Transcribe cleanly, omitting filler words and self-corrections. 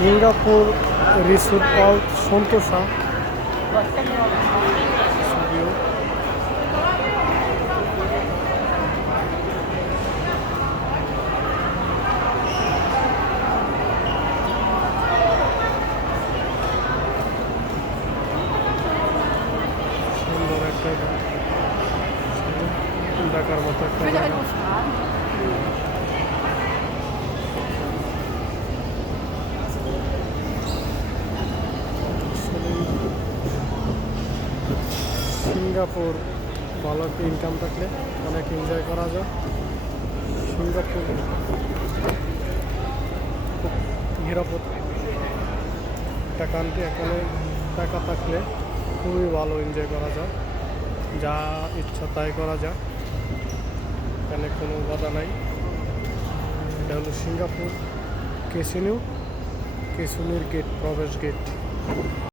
Singapore resort called Sentosa view. সুন্দর একটা দেখার মতো একটা জায়গা। সিঙ্গাপুর ভালো একটা ইনকাম থাকলে অনেক এনজয় করা যায়। সিঙ্গাপুর খুব নিরাপদ একটা কান্ট্রি, এখানে টাকা থাকলে খুবই ভালো এনজয় করা যায়, যা ইচ্ছা তাই করা যায়, এখানে কোনো বাধা নাই। এটা হলো সিঙ্গাপুর কেসিনির গেট, প্রবেশ গেট।